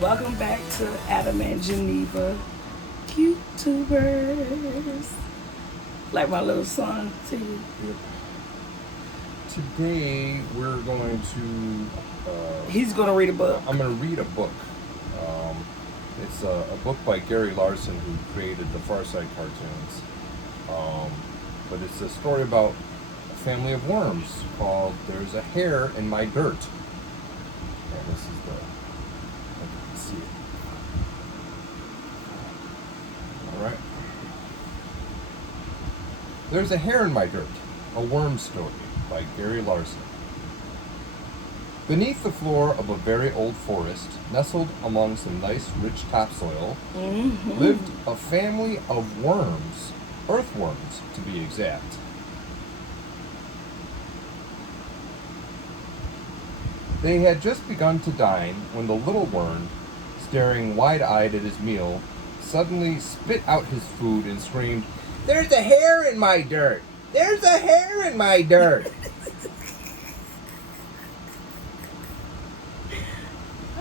Welcome back to Adam and Geneva, YouTubers. Like my little song to you. Today we're going to. He's gonna read a book. I'm going to read a book. It's a book by Gary Larson, who created the Far Side cartoons. But it's a story about a family of worms called "There's a Hair in My Dirt." And this is the. I can see it. All right. There's a hair in my dirt, a worm story by Gary Larson. Beneath the floor of a very old forest, nestled among some nice rich topsoil, lived a family of worms, earthworms to be exact. They had just begun to dine when the little worm, staring wide-eyed at his meal, suddenly spit out his food and screamed, "There's a hair in my dirt! There's a hair in my dirt!"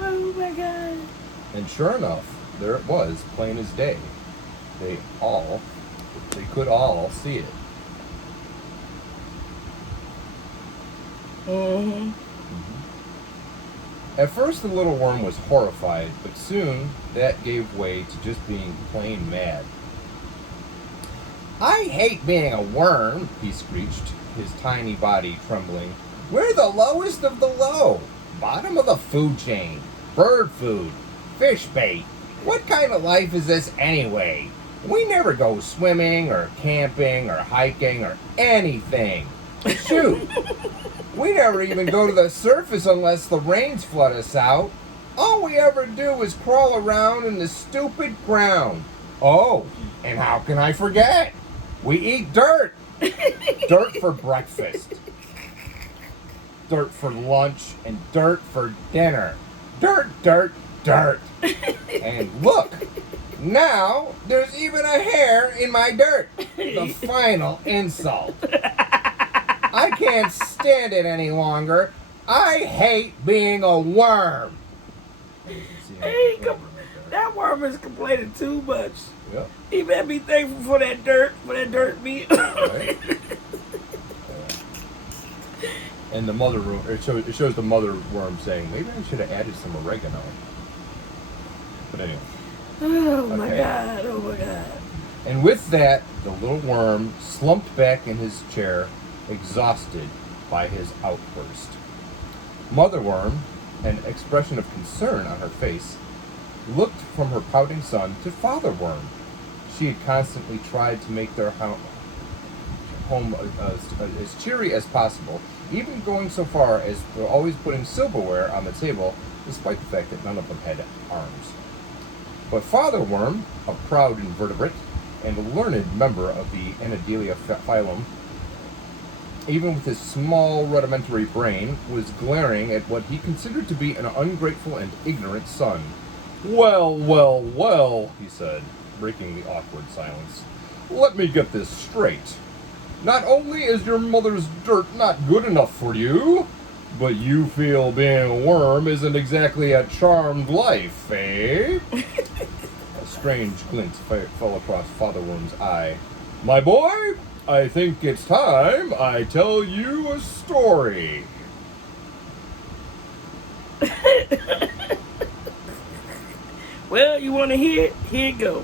Oh my god. And sure enough, there it was, plain as day. They could all see it. At first, the little worm was horrified, but soon that gave way to just being plain mad. "I hate being a worm," he screeched, his tiny body trembling. "We're the lowest of the low, bottom of the food chain, bird food, fish bait. What kind of life is this anyway? We never go swimming or camping or hiking or anything. Shoot, we never even go to the surface unless the rains flood us out. All we ever do is crawl around in the stupid ground. Oh, and how can I forget? We eat dirt. Dirt for breakfast. Dirt for lunch and dirt for dinner. Dirt, dirt, dirt. And look, now there's even a hair in my dirt. The final insult. I can't stand it any longer. I hate being a worm." That worm is complaining too much. Yep. He better be thankful for that dirt meat. Right. And the mother worm, it shows the mother worm saying, "Maybe I should have added some oregano." But anyway. Oh my Okay. god, oh my god. And with that, the little worm slumped back in his chair, exhausted by his outburst. Mother worm, an expression of concern on her face, looked from her pouting son to father worm. She had constantly tried to make their home as cheery as possible, even going so far as to always putting silverware on the table, despite the fact that none of them had arms. But father worm, a proud invertebrate and a learned member of the Anadelia phylum, even with his small rudimentary brain, was glaring at what he considered to be an ungrateful and ignorant son. "Well, well, well," he said, breaking the awkward silence. "Let me get this straight. Not only is your mother's dirt not good enough for you, but you feel being a worm isn't exactly a charmed life, eh?" A strange glint fell across Father Worm's eye. "My boy, I think it's time I tell you a story." Well, you want to hear it? Here it go.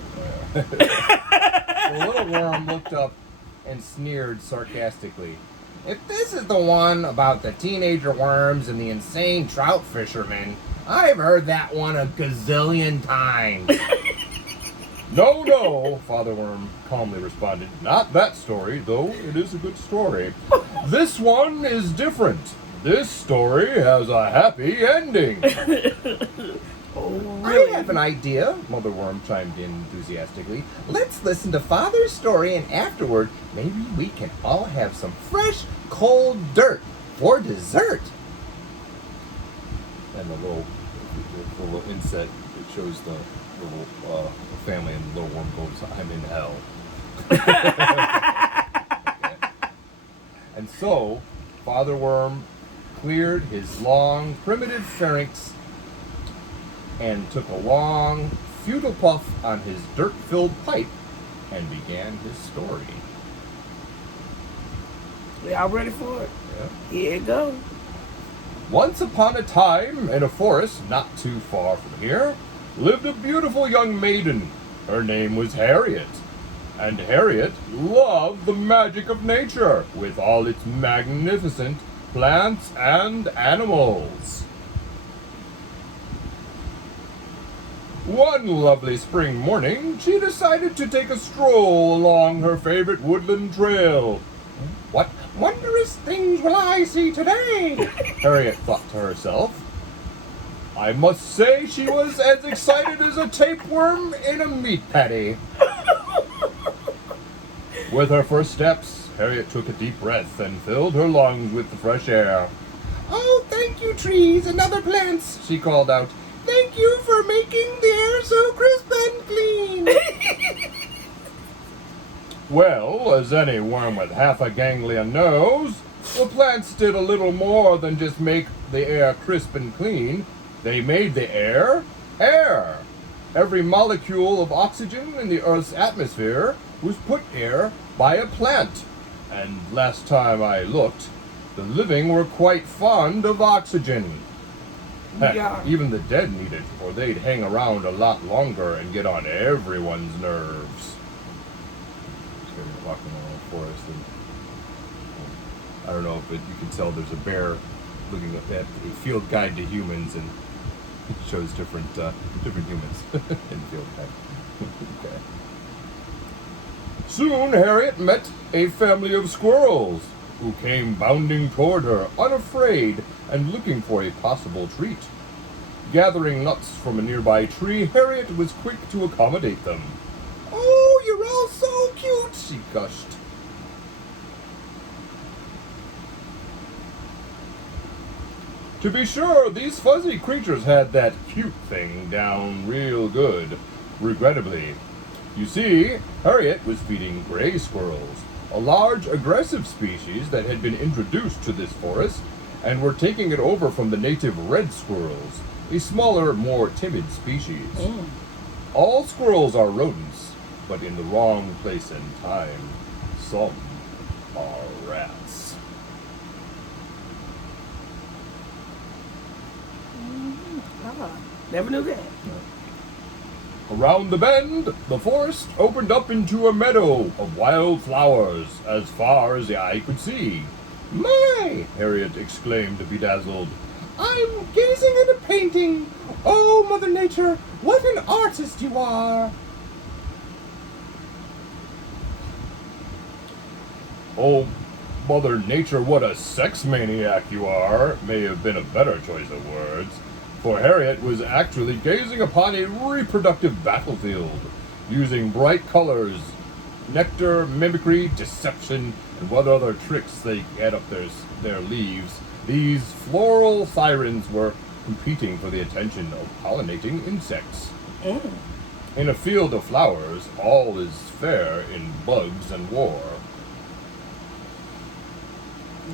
The little worm looked up and sneered sarcastically. "If this is the one about the teenager worms and the insane trout fishermen, I've heard that one a gazillion times." "No, no," Father Worm calmly responded. "Not that story, though it is a good story. This one is different. This story has a happy ending." Oh, "I have an idea," Mother Worm chimed in enthusiastically. "Let's listen to Father's story, and afterward, maybe we can all have some fresh, cold dirt for dessert." And the little inset, it shows the little family, and the little worm goes, "I'm in hell." And so, Father Worm cleared his long, primitive pharynx and took a long, futile puff on his dirt-filled pipe and began his story. Y'all ready for it? Yeah. Here it goes. Once upon a time, in a forest not too far from here, lived a beautiful young maiden. Her name was Harriet. And Harriet loved the magic of nature, with all its magnificent plants and animals. One lovely spring morning, she decided to take a stroll along her favorite woodland trail. What wondrous things will I see today? Harriet thought to herself. I must say she was as excited as a tapeworm in a meat patty. With her first steps, Harriet took a deep breath and filled her lungs with the fresh air. Oh, thank you, trees and other plants, she called out. Thank you for making the air so crisp and clean. Well, as any worm with half a ganglion knows, the plants did a little more than just make the air crisp and clean. They made the air, air. Every molecule of oxygen in the Earth's atmosphere was put air by a plant. And last time I looked, the living were quite fond of oxygen. Heck, Yeah. even the dead need it, or they'd hang around a lot longer and get on everyone's nerves. Just walking along the forest, and I don't know, but you can tell there's a bear looking at a field guide to humans, and it shows different humans in the field guide. Okay. Soon Harriet met a family of squirrels who came bounding toward her, unafraid and looking for a possible treat. Gathering nuts from a nearby tree, Harriet was quick to accommodate them. Oh, you're all so cute, she gushed. To be sure, these fuzzy creatures had that cute thing down real good. Regrettably, you see, Harriet was feeding gray squirrels, a large aggressive species that had been introduced to this forest and were taking it over from the native red squirrels, a smaller, more timid species. All squirrels are rodents, but in the wrong place and time, some are rats. Never knew that. Around the bend, the forest opened up into a meadow of wild flowers as far as the eye could see. My! Harriet exclaimed, bedazzled. I'm gazing at a painting. Oh, Mother Nature, what an artist you are! Oh, Mother Nature, what a sex maniac you are, may have been a better choice of words. For Harriet was actually gazing upon a reproductive battlefield, using bright colors, nectar, mimicry, deception, and what other tricks they had up their leaves. These floral sirens were competing for the attention of pollinating insects. In a field of flowers, all is fair in bugs and war.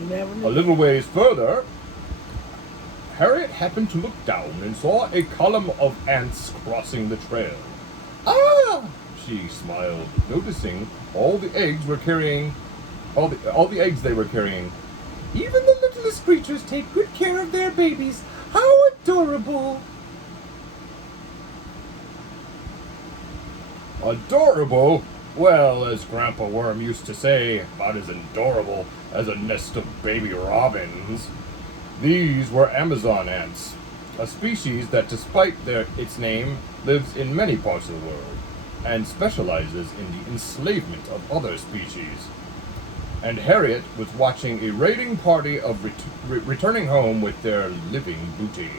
Never A knew. little ways further, Harriet happened to look down and saw a column of ants crossing the trail. Ah! She smiled, noticing all the eggs they were carrying. Even the littlest creatures take good care of their babies. How adorable! Adorable? Well, as Grandpa Worm used to say, about as adorable as a nest of baby robins. These were Amazon ants, a species that, despite its name, lives in many parts of the world, and specializes in the enslavement of other species. And Harriet was watching a raiding party of returning home with their living booty.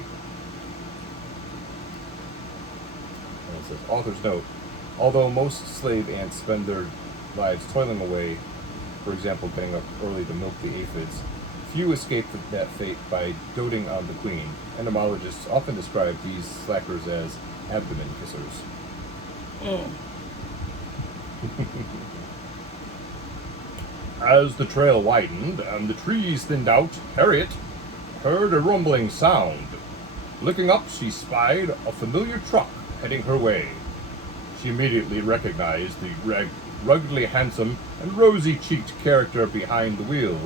And it says, author's note, although most slave ants spend their lives toiling away, for example, getting up early to milk the aphids, few escape that fate by doting on the queen. Entomologists often describe these slackers as abdomen kissers. As the trail widened and the trees thinned out, Harriet heard a rumbling sound. Looking up, she spied a familiar truck heading her way. She immediately recognized the ruggedly handsome and rosy-cheeked character behind the wheel.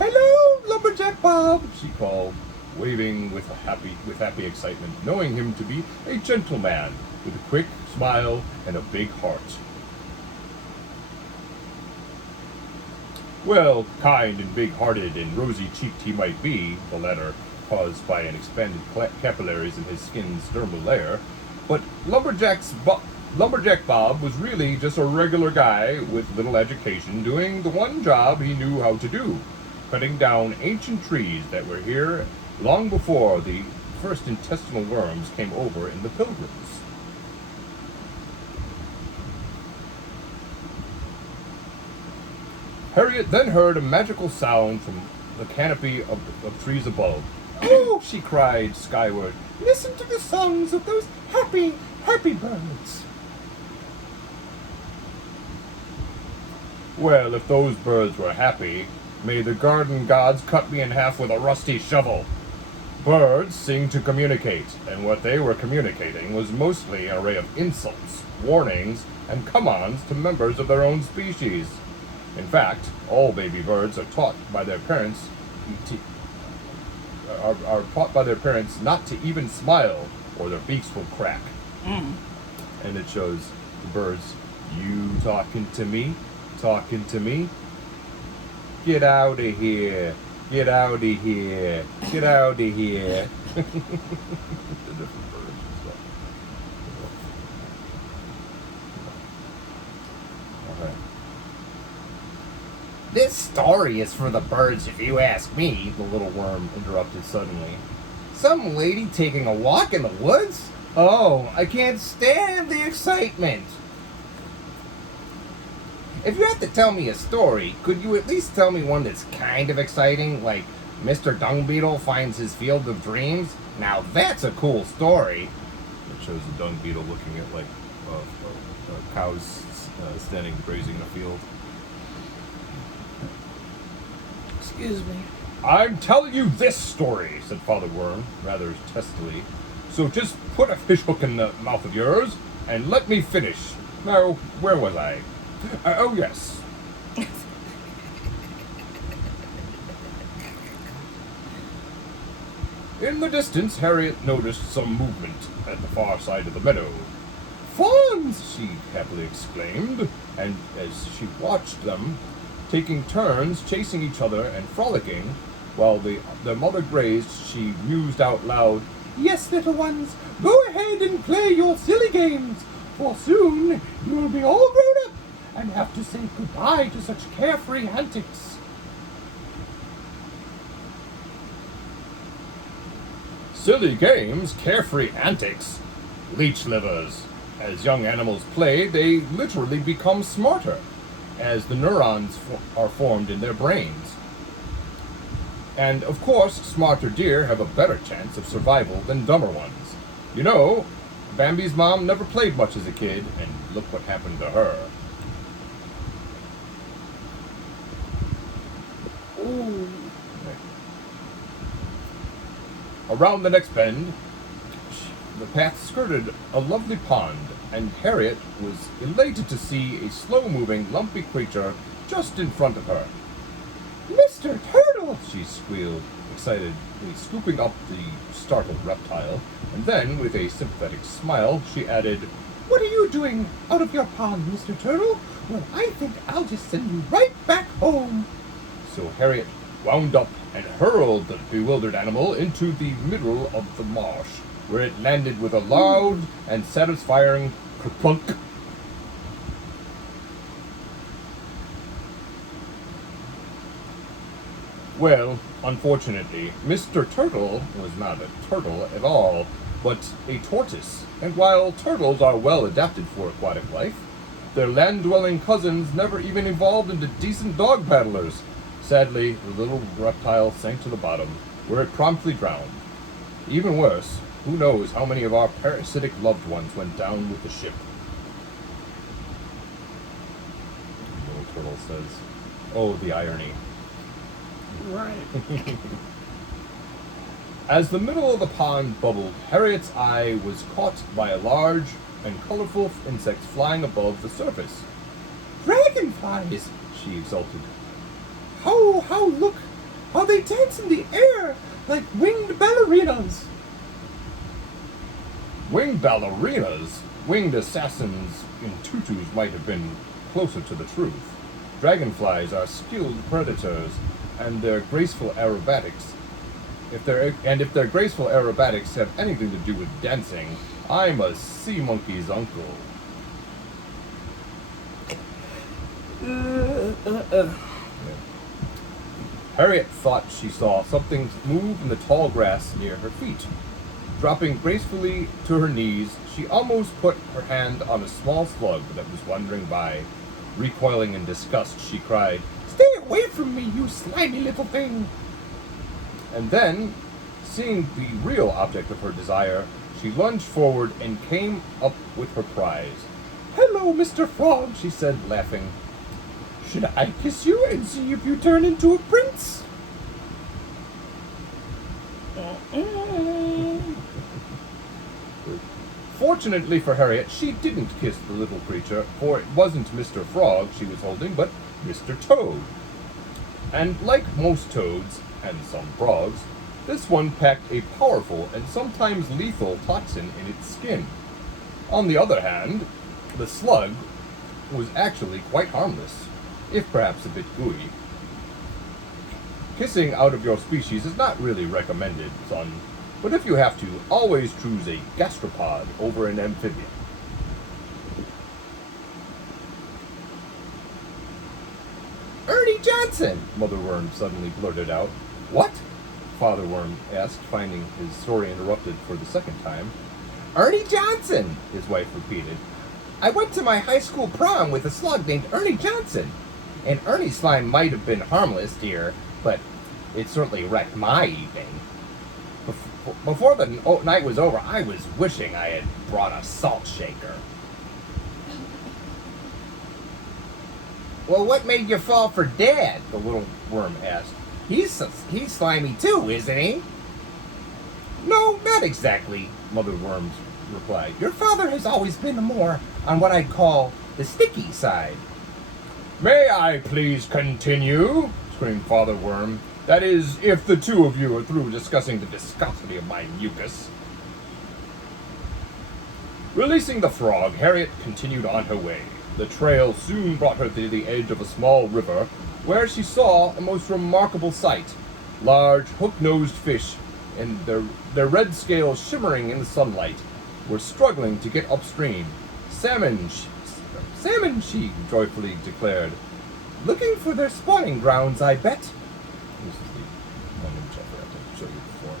"Hello, Lumberjack Bob," she called, waving with happy excitement, knowing him to be a gentleman with a quick smile and a big heart. Well, kind and big-hearted and rosy-cheeked he might be, the latter caused by an expanded capillaries in his skin's dermal layer, but Lumberjack Bob was really just a regular guy with little education doing the one job he knew how to do, cutting down ancient trees that were here long before the first intestinal worms came over in the Pilgrims. Harriet then heard a magical sound from the canopy of trees above. "Oh," she cried skyward, "listen to the songs of those happy, happy birds." Well, if those birds were happy, may the garden gods cut me in half with a rusty shovel. Birds sing to communicate, and what they were communicating was mostly an array of insults, warnings, and come-ons to members of their own species. In fact, all baby birds are taught by their parents not to even smile, or their beaks will crack. And it shows the birds, "You talking to me? Talking to me? Get out of here! Get out of here! Get out of here!" The different birds and stuff. All right. "This story is for the birds, if you ask me," the little worm interrupted suddenly. "Some lady taking a walk in the woods? Oh, I can't stand the excitement. If you have to tell me a story, could you at least tell me one that's kind of exciting, like Mr. Dung Beetle finds his field of dreams? Now that's a cool story." It shows the dung beetle looking at cows standing grazing in a field. Excuse me. "I'm telling you this story," said Father Worm, rather testily. "So just put a fishhook in the mouth of yours and let me finish. Now, where was I? Oh, yes. In the distance, Harriet noticed some movement at the far side of the meadow. "Fawns!" she happily exclaimed, and as she watched them, taking turns chasing each other and frolicking, while their mother grazed, she mused out loud, "Yes, little ones, go ahead and play your silly games, for soon you'll be all grown up and have to say goodbye to such carefree antics." Silly games, carefree antics, leech livers. As young animals play, they literally become smarter, as the neurons are formed in their brains. And, of course, smarter deer have a better chance of survival than dumber ones. You know, Bambi's mom never played much as a kid, and look what happened to her. Ooh. Around the next bend, the path skirted a lovely pond, and Harriet was elated to see a slow-moving, lumpy creature just in front of her. "Mr. Turtle!" she squealed, excitedly scooping up the startled reptile, and then, with a sympathetic smile, she added, "What are you doing out of your pond, Mr. Turtle? Well, I think I'll just send you right back home." So Harriet wound up and hurled the bewildered animal into the middle of the marsh, where it landed with a loud and satisfying kerplunk. Well, unfortunately, Mr. Turtle was not a turtle at all, but a tortoise, and while turtles are well adapted for aquatic life, their land-dwelling cousins never even evolved into decent dog paddlers. Sadly, the little reptile sank to the bottom, where it promptly drowned. Even worse, who knows how many of our parasitic loved ones went down with the ship. The little turtle says, "Oh, the irony." Right. As the middle of the pond bubbled, Harriet's eye was caught by a large and colorful insect flying above the surface. "Dragonflies!" she exulted. How, look! How they dance in the air like winged ballerinas!" Winged ballerinas? Winged assassins in tutus might have been closer to the truth. Dragonflies are skilled predators, and their graceful aerobatics. If their graceful aerobatics have anything to do with dancing, I'm a sea monkey's uncle. Harriet thought she saw something move in the tall grass near her feet. Dropping gracefully to her knees, she almost put her hand on a small slug that was wandering by. Recoiling in disgust, she cried, "Stay away from me, you slimy little thing!" And then, seeing the real object of her desire, she lunged forward and came up with her prize. "Hello, Mr. Frog," she said, laughing. "Should I kiss you and see if you turn into a prince?" Fortunately for Harriet, she didn't kiss the little creature, for it wasn't Mr. Frog she was holding, but Mr. Toad. And like most toads, and some frogs, this one packed a powerful and sometimes lethal toxin in its skin. On the other hand, the slug was actually quite harmless, if perhaps a bit gooey. Kissing out of your species is not really recommended, son, but if you have to, always choose a gastropod over an amphibian. "Ernie Johnson!" Mother Worm suddenly blurted out. "What?" Father Worm asked, finding his story interrupted for the second time. "Ernie Johnson!" his wife repeated. "I went to my high school prom with a slug named Ernie Johnson. And Ernie's slime might have been harmless, dear, but it certainly wrecked my evening. Before the night was over, I was wishing I had brought a salt shaker." "Well, what made you fall for Dad?" the little worm asked. He's slimy too, isn't he?" "No, not exactly," Mother Worm replied. "Your father has always been more on what I'd call the sticky side." "May I please continue?" screamed Father Worm. "That is, if the two of you are through discussing the viscosity of my mucus." Releasing the frog, Harriet continued on her way. The trail soon brought her to the edge of a small river, where she saw a most remarkable sight. Large, hook-nosed fish, and their red scales shimmering in the sunlight, were struggling to get upstream. Salmon, she joyfully declared. "Looking for their spawning grounds, I bet." This is the one image I forgot to show you before.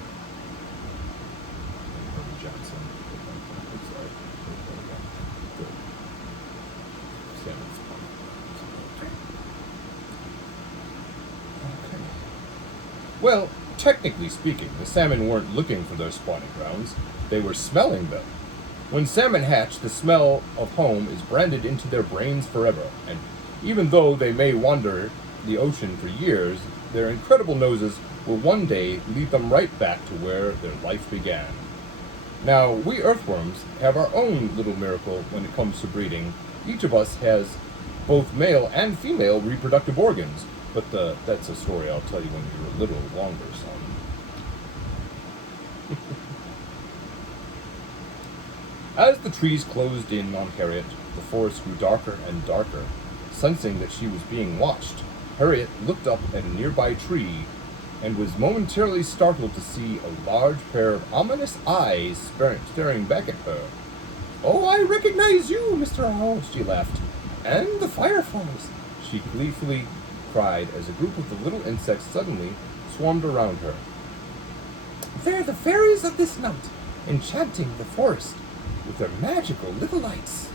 Ernie Johnson. Sorry. Good. Salmon spawning. Okay. Well, technically speaking, the salmon weren't looking for their spawning grounds. They were smelling them. When salmon hatch, the smell of home is branded into their brains forever, and even though they may wander the ocean for years, their incredible noses will one day lead them right back to where their life began. Now, we earthworms have our own little miracle when it comes to breeding. Each of us has both male and female reproductive organs, but that's a story I'll tell you when you're a little longer, son. As the trees closed in on Harriet, the forest grew darker and darker. Sensing that she was being watched, Harriet looked up at a nearby tree and was momentarily startled to see a large pair of ominous eyes staring back at her. "Oh, I recognize you, Mr. Owl," she laughed. "And the fireflies," she gleefully cried as a group of the little insects suddenly swarmed around her. "They're the fairies of this night, enchanting the forest with their magical little lights."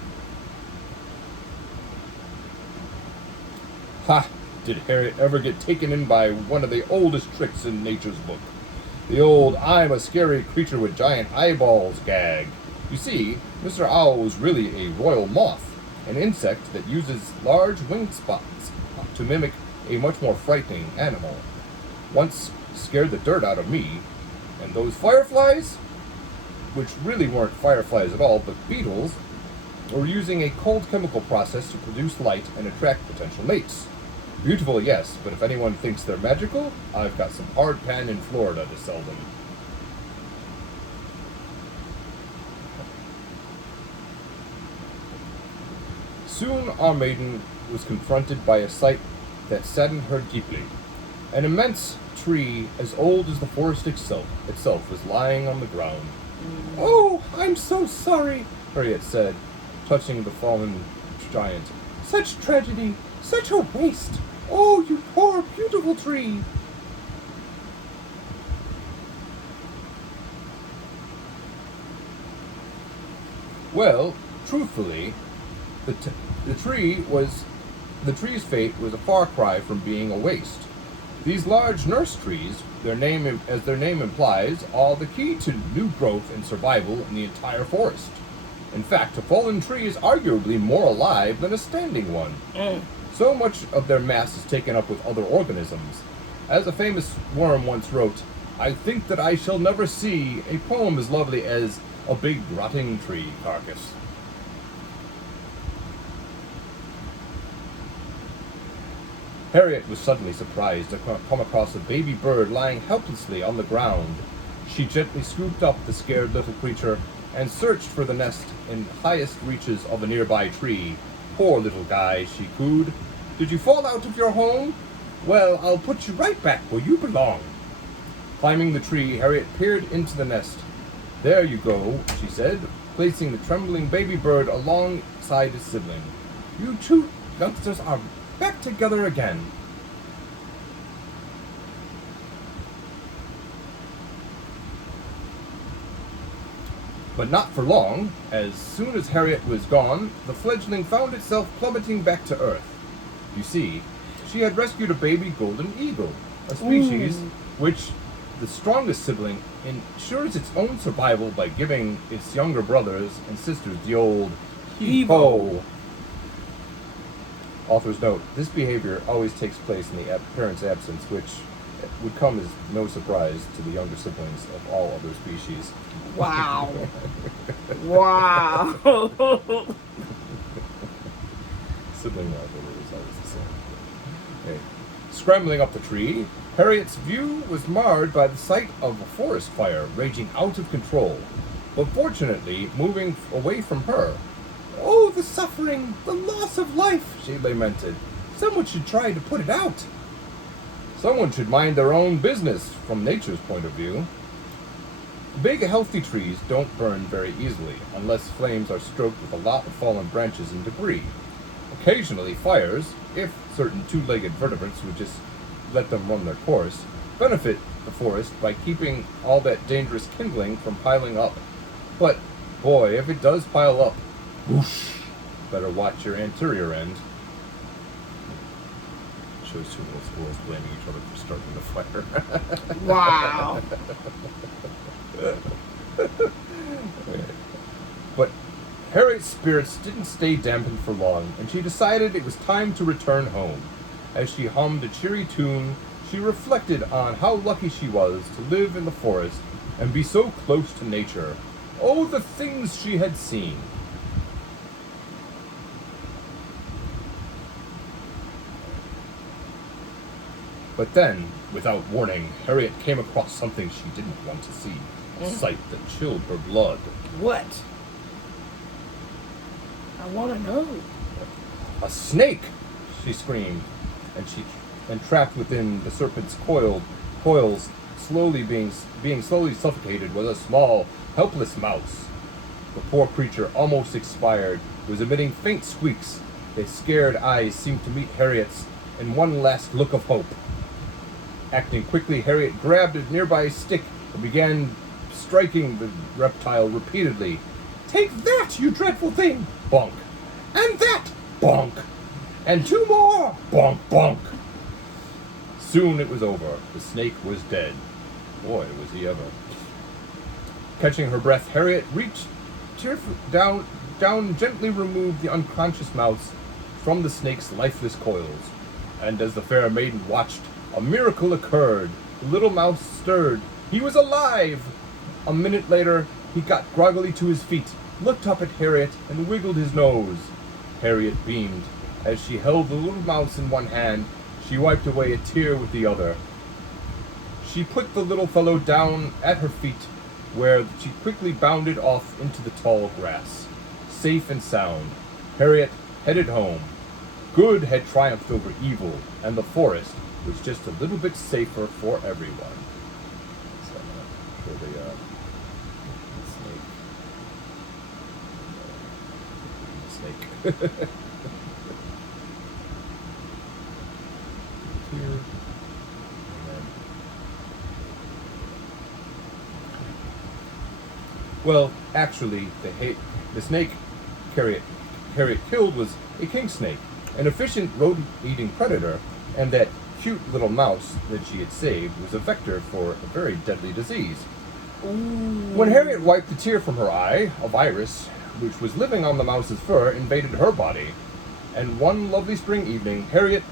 Ha! Did Harriet ever get taken in by one of the oldest tricks in nature's book? The old "I'm a scary creature with giant eyeballs" gag. You see, Mr. Owl was really a royal moth, an insect that uses large wing spots to mimic a much more frightening animal. Once scared the dirt out of me, And those fireflies, which really weren't fireflies at all, but beetles, were using a cold chemical process to produce light and attract potential mates. Beautiful, yes, but if anyone thinks they're magical, I've got some hard pan in Florida to sell them. Soon our maiden was confronted by a sight that saddened her deeply. An immense tree as old as the forest itself was lying on the ground. "Oh, I'm so sorry," Harriet said, touching the fallen giant. "Such tragedy, such a waste. Oh, you poor, beautiful tree." Well, truthfully, the tree's fate was a far cry from being a waste. These large nurse trees, as their name implies, are the key to new growth and survival in the entire forest. In fact, a fallen tree is arguably more alive than a standing one. So much of their mass is taken up with other organisms. As a famous worm once wrote, "I think that I shall never see a poem as lovely as a big rotting tree carcass." Harriet was suddenly surprised to come across a baby bird lying helplessly on the ground. She gently scooped up the scared little creature and searched for the nest in highest reaches of a nearby tree. "Poor little guy," she cooed. "Did you fall out of your home? Well, I'll put you right back where you belong." Climbing the tree, Harriet peered into the nest. "There you go," she said, placing the trembling baby bird alongside his sibling. "You two youngsters are back together again." But not for long. As soon as Harriet was gone, the fledgling found itself plummeting back to Earth. You see, she had rescued a baby golden eagle, a species which the strongest sibling ensures its own survival by giving its younger brothers and sisters the old heave-ho. Author's note, this behavior always takes place in the parent's absence, which would come as no surprise to the younger siblings of all other species. Wow. Wow. Sibling rivalry is always the same. Okay. Scrambling up the tree, Harriet's view was marred by the sight of a forest fire raging out of control, but fortunately moving away from her. "Oh, the suffering, the loss of life," she lamented. "Someone should try to put it out." Someone should mind their own business from nature's point of view. Big, healthy trees don't burn very easily, unless flames are stroked with a lot of fallen branches and debris. Occasionally, fires, if certain two-legged vertebrates would just let them run their course, benefit the forest by keeping all that dangerous kindling from piling up. But, boy, if it does pile up, whoosh, better watch your anterior end. Shows two little squirrels blaming each other for starting the fire. Wow. But Harriet's spirits didn't stay dampened for long, and she decided it was time to return home. As she hummed a cheery tune, she reflected on how lucky she was to live in the forest and be so close to nature. Oh, the things she had seen! But then, without warning, Harriet came across something she didn't want to see. A sight that chilled her blood. What? I want to know. "A snake!" she screamed, and trapped within the serpent's coils, being slowly suffocated, was a small, helpless mouse. The poor creature, almost expired, was emitting faint squeaks. Its scared eyes seemed to meet Harriet's in one last look of hope. Acting quickly, Harriet grabbed a nearby stick and began striking the reptile repeatedly. "Take that, you dreadful thing!" Bonk. "And that!" Bonk. "And two more!" Bonk, bonk. Soon it was over. The snake was dead. Boy, was he ever. Catching her breath, Harriet reached down, gently removed the unconscious mouse from the snake's lifeless coils. And as the fair maiden watched, a miracle occurred. The little mouse stirred, He was alive! A minute later, he got groggily to his feet, looked up at Harriet, and wiggled his nose. Harriet beamed. As she held the little mouse in one hand, she wiped away a tear with the other. She put the little fellow down at her feet, where she quickly bounded off into the tall grass. Safe and sound, Harriet headed home. Good had triumphed over evil, and the forest was just a little bit safer for everyone. So I'm going to show the snake. Here. And then. Well, actually, the snake Harriet killed was a king snake, an efficient rodent-eating predator, and that cute little mouse that she had saved was a vector for a very deadly disease. Ooh. When Harriet wiped the tear from her eye, a virus, which was living on the mouse's fur, invaded her body. And one lovely spring evening, Harriet,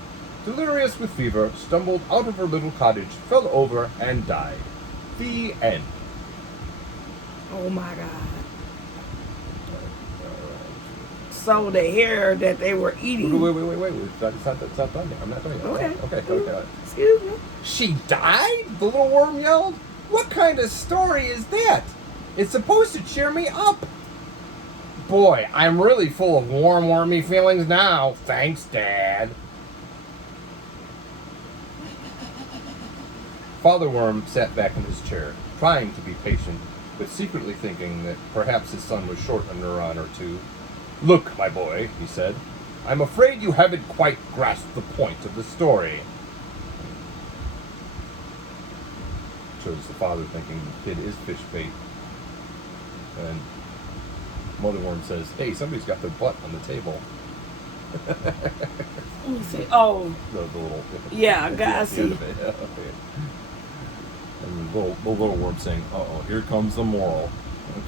delirious with fever, stumbled out of her little cottage, fell over, and died. The end. Oh my God. So the hair that they were eating. Wait. It's not done yet. I'm not done yet. Okay. Okay. Excuse me. She died? The little worm yelled. What kind of story is that? It's supposed to cheer me up. Boy, I'm really full of warm, wormy feelings now. Thanks, Dad. Father Worm sat back in his chair, trying to be patient, but secretly thinking that perhaps his son was short a neuron or two. Look, my boy, he said, I'm afraid you haven't quite grasped the point of the story. Shows the father thinking the kid is fish bait. And Mother Worm says, hey, somebody's got their butt on the table. Let me see. Oh. The little... Yeah, I see. And the little worm saying, uh-oh, here comes the moral.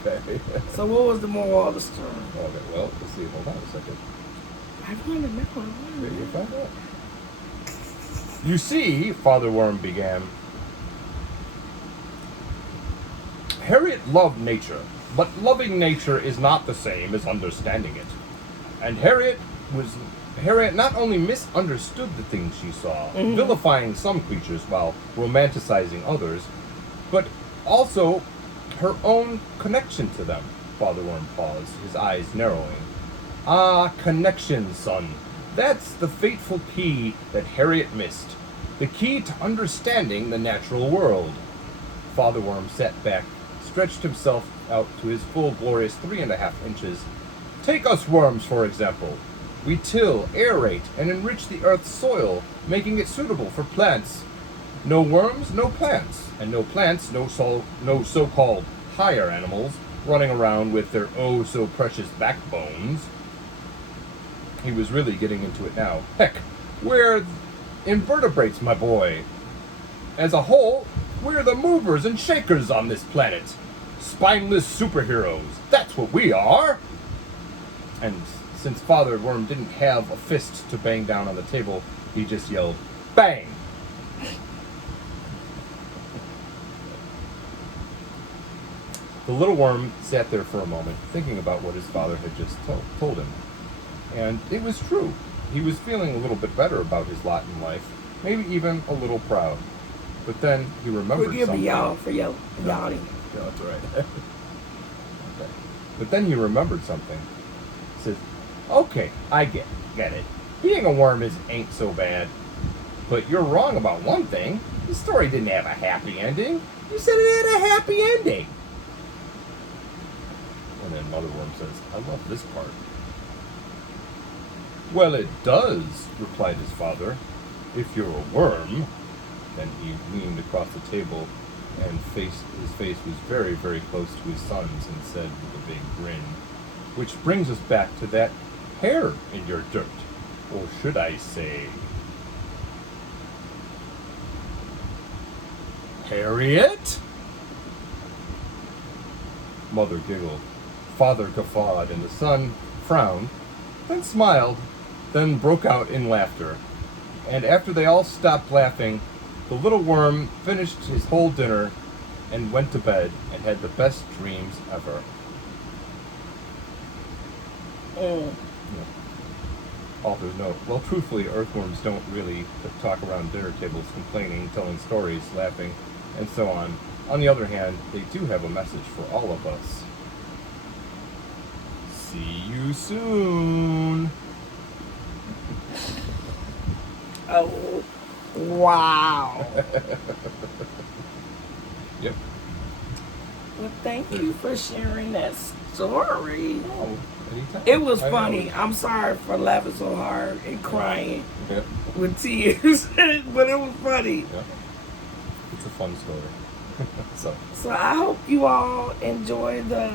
Okay. So what was the moral of the story? Okay, well, let's see. Hold on a second. I want to know. There you find out. You see, Father Worm began, Harriet loved nature, but loving nature is not the same as understanding it. And Harriet not only misunderstood the things she saw, vilifying some creatures while romanticizing others, but also her own connection to them. Father Worm paused, his eyes narrowing. Ah, connection, son. That's the fateful key that Harriet missed. The key to understanding the natural world. Father Worm sat back, stretched himself out to his full glorious 3.5 inches. Take us worms, for example. We till, aerate, and enrich the earth's soil, making it suitable for plants. No worms, no plants. And no plants, no so-called higher animals running around with their oh-so-precious backbones. He was really getting into it now. Heck, we're invertebrates, my boy. As a whole, we're the movers and shakers on this planet. Spineless superheroes. That's what we are. And since Father Worm didn't have a fist to bang down on the table, he just yelled, bang! The little worm sat there for a moment, thinking about what his father had just told him. And it was true. He was feeling a little bit better about his lot in life, maybe even a little proud. But then he remembered Forgive something. me, y'all, for yawning. No, that's all right. Okay. But then he remembered something. He said, okay, I get it. Being a worm ain't so bad. But you're wrong about one thing. The story didn't have a happy ending. You said it had a happy ending. And then Mother Worm says, I love this part. Well, it does, replied his father. If you're a worm. Then he leaned across the table and his face was very, very close to his son's and said with a big grin, which brings us back to that hair in your dirt. Or should I say, Harriet? Mother giggled. Father guffawed, and the son frowned, then smiled, then broke out in laughter. And after they all stopped laughing, the little worm finished his whole dinner and went to bed and had the best dreams ever. Author's note. Well, truthfully, earthworms don't really talk around dinner tables complaining, telling stories, laughing, and so on. On the other hand, they do have a message for all of us. See you soon. Oh, wow. Yep. Well, thank you for sharing that story. Oh, anytime. It was funny. I'm sorry for laughing so hard and crying Yep. with tears, but it was funny. Yep. It's a fun story. So I hope you all enjoy the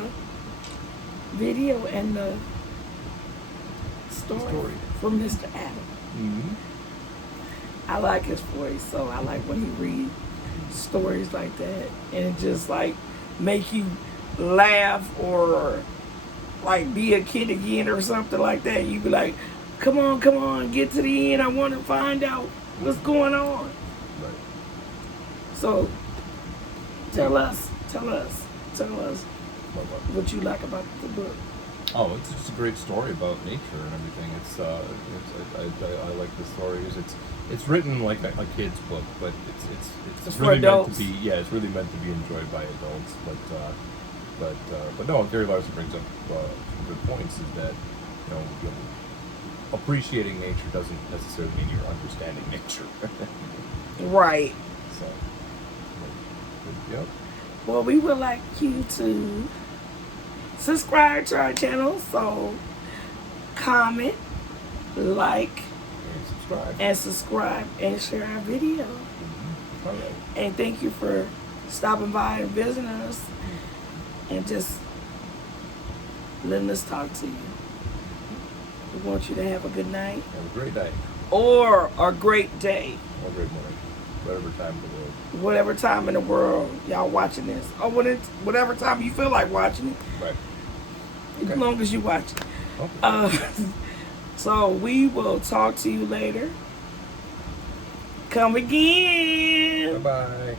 video and the story from Mr. Adam. Mm-hmm. I like his voice, so I like when he reads stories like that, and it just like make you laugh or like be a kid again or something like that. You be like, come on, get to the end. I want to find out what's going on. Right. So tell us what you like about the book. Oh, it's just a great story about nature and everything. I like the stories. It's written like a kid's book, but it's really meant to be. Yeah, it's really meant to be enjoyed by adults. But no, Gary Larson brings up some good points. Is that appreciating nature doesn't necessarily mean you're understanding nature. Right. So, yep. Well, we would like you to subscribe to our channel. So comment, like, and subscribe and share our video. Mm-hmm. All right. And thank you for stopping by and visiting us and just letting us talk to you. We want you to have a good night. Have a great day. Or a great day. Or a great morning. Whatever time in the world. Whatever time in the world y'all watching this. Or whatever time you feel like watching it. Right. Okay. As long as you watch it. Okay. So we will talk to you later. Come again. Bye-bye.